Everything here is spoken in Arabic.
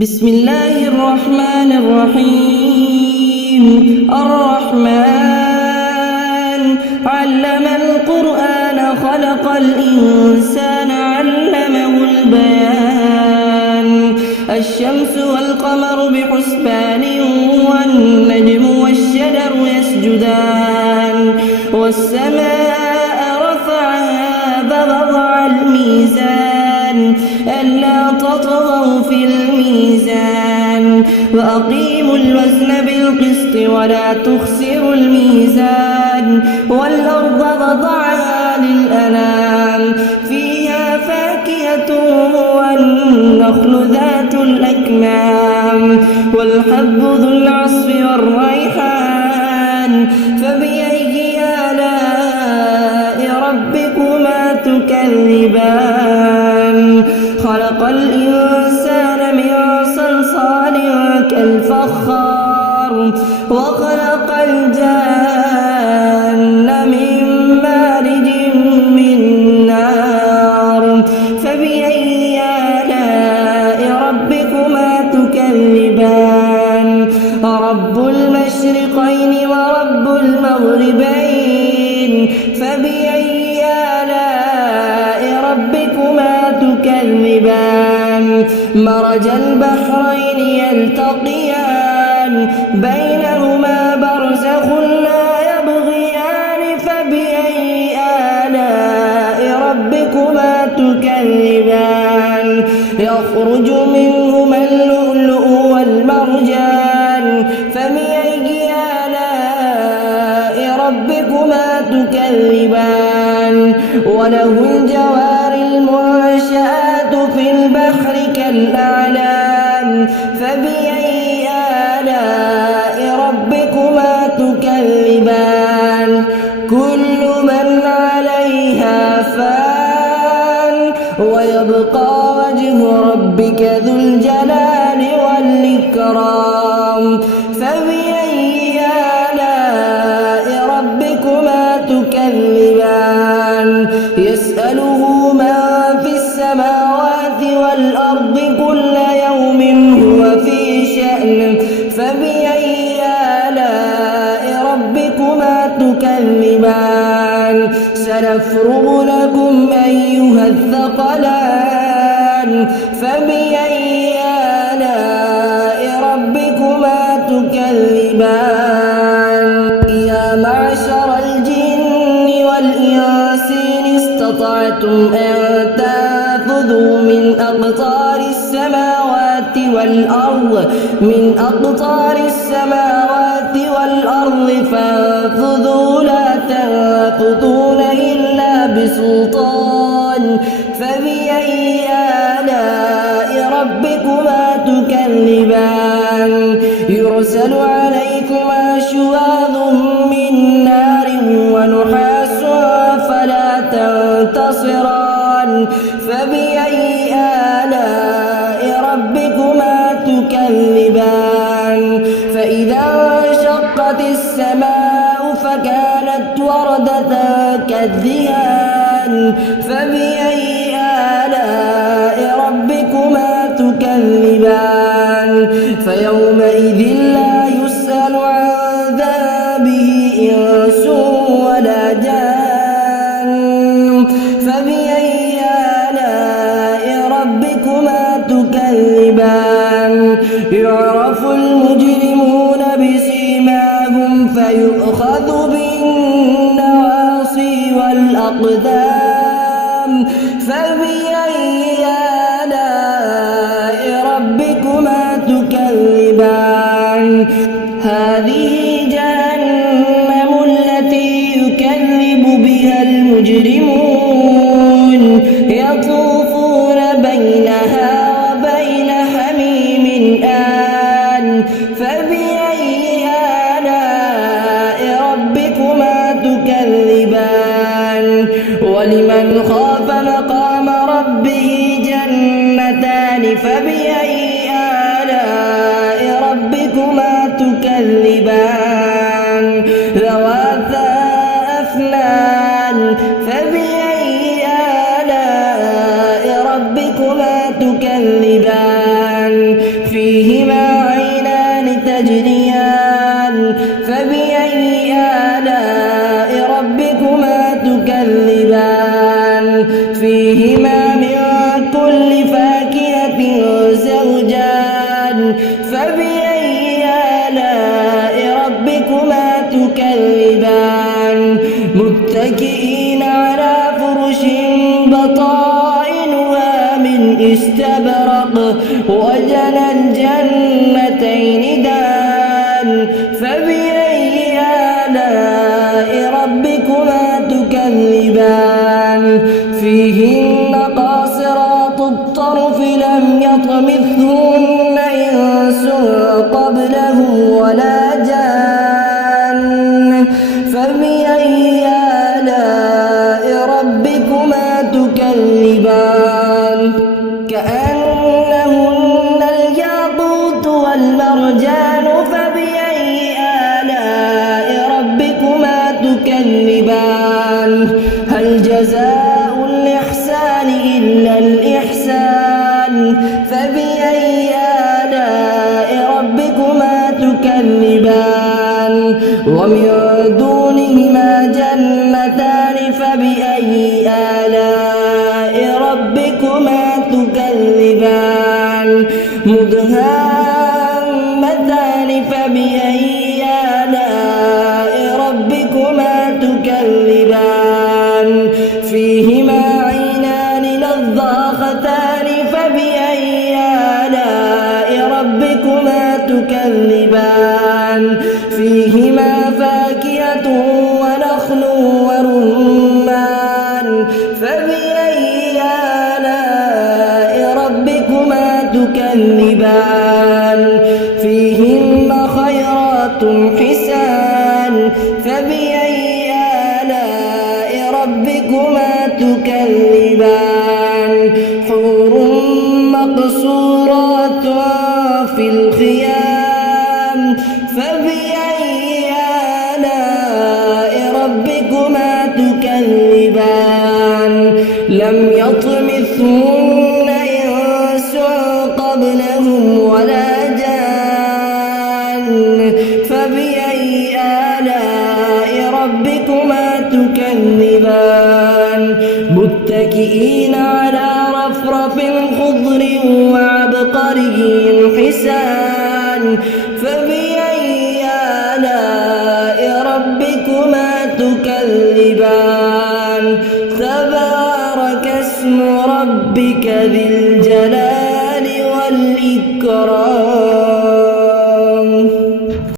بسم الله الرحمن الرحيم. الرحمن علم القرآن خلق الإنسان علمه البيان. الشمس والقمر بحسبان والنجم والشجر يسجدان. والسماء رفعها فوضع الميزان ألا تطغوا في الميزان وأقيموا الوزن بالقسط ولا تخسروا الميزان. والأرض وضعها للأنام فيها فاكهة والنخل ذات الأكمام والحب ذو العصف والريحان. فبأي آلاء ربكما تكذبان؟ خلق الإنسان من صلصال كالفخار وخلق الجان من مارج من نار. فبأي آلاء ربكما تكذبان؟ رب المشرقين ورب المغربين. فبأي آلاء ربكما تكذبان؟ مرج البحرين يلتقيان بينهما برزخ لا يبغيان. فبأي آلاء ربكما تكذبان؟ يخرج منهما اللؤلؤ والمرجان. فبأي آلاء ربكما تكذبان؟ وله الجوار المنشآت في البحر كالأعلام. فبأي آلاء ربكما تكذبان؟ كل من عليها فان ويبقى وجه ربك ذو الجلال والإكرام. فبأي آلاء ربكما تكذبان؟ يسأله من في السماوات والأرض كل يوم هو في شأن. فبأي آلاء ربكما تكذبان؟ سنفرغ لكم أيها الثقلان. فبأي آلاء ربكما تكذبان؟ يا معشر الجن والإنس إن استطعتم أن تنفذوا من أقطار السماوات والأرض فانفذوا لا تنفذون إلا بسلطان. فبأي آلاء ربكما تكذبان؟ يرسل عليكما شواظ من نار ونحاس فلا تنتصران. فبأي آلاء ربكما تكذبان؟ فإذا انشقت السماء فكانت وردة كالدهان. فبأي آلاء ربكما تكذبان؟ فيومئذ لا يسأل عن ذنبه إنس ولا جان. فبأي آلاء ربكما تكذبان؟ يعرف المجرمون بسيماهم فيؤخذ بالنواصي والأقدام. فبأي آلاء ربكما تكذبان؟ هذه جهنم التي يكذب بها المجرمون يطوفون بينها وبين حميم آن. فبأي آلاء ربكما تكذبان؟ ولمن خاف مقام ربه جنتان. فبأي فبأي آلاء ربكما تكذبان متكئين على فرش بطائنها من استبرق وجنى الجنتين دان فبأي آلاء ربكما تكذبان فيهن قاصرات الطرف لم يطمثهن إنس قبلهم ولا جان فبأي آلاء ربكما تكذبان كأنهن الياقوت والمرجان فبأي آلاء ربكما تكذبان هل جزاء الإحسان إلا الإحسان فبأي آلاء ربكما تكذبان ومن دونهما جنتان فبأي آلاء ربكما تكذبان مدهامتان فبأي آلاء ربكما تكذبان فيهما عينان نضاختان فبأي آلاء ربكما تكذبان فيهما فاكهة ونخل ورمان فبأي آلاء ربكما تكذبان فيهن خيرات حسان فبأي آلاء ربكما تكذبان حور مقصورات في الخيام فبأي آلاء ربكما تكذبان لم يطمثهن إنس قبلهم ولا جان فبأي آلاء ربكما تكذبان متكئين على رفرف خضر وعبقري حسان فبأي آلاء ربكما تكذبان تبارك اسم ربك ذي الجلال والإكرام